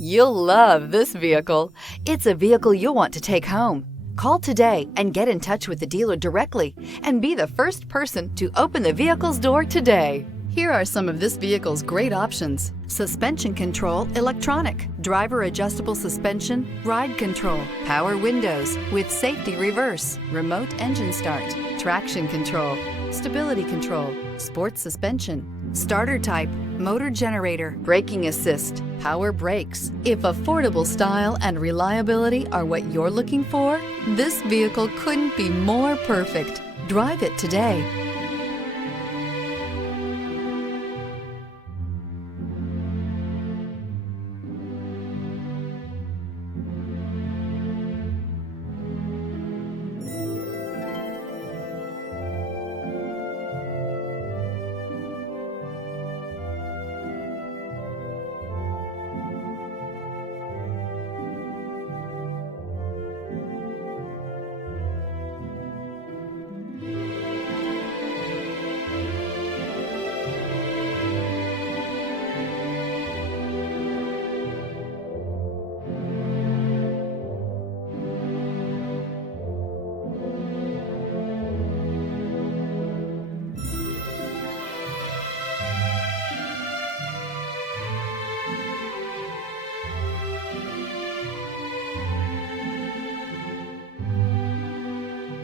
You'll love this vehicle. It's a vehicle you'll want to take home. Call today and get in touch with the dealer directly and be the first person to open the vehicle's door today. Here are some of this vehicle's great options: suspension control electronic, driver adjustable suspension, ride control, power windows with safety reverse, remote engine start, traction control, stability control, sports suspension, starter type, motor generator, braking assist, power brakes. If affordable style and reliability are what you're looking for, this vehicle couldn't be more perfect. Drive it today.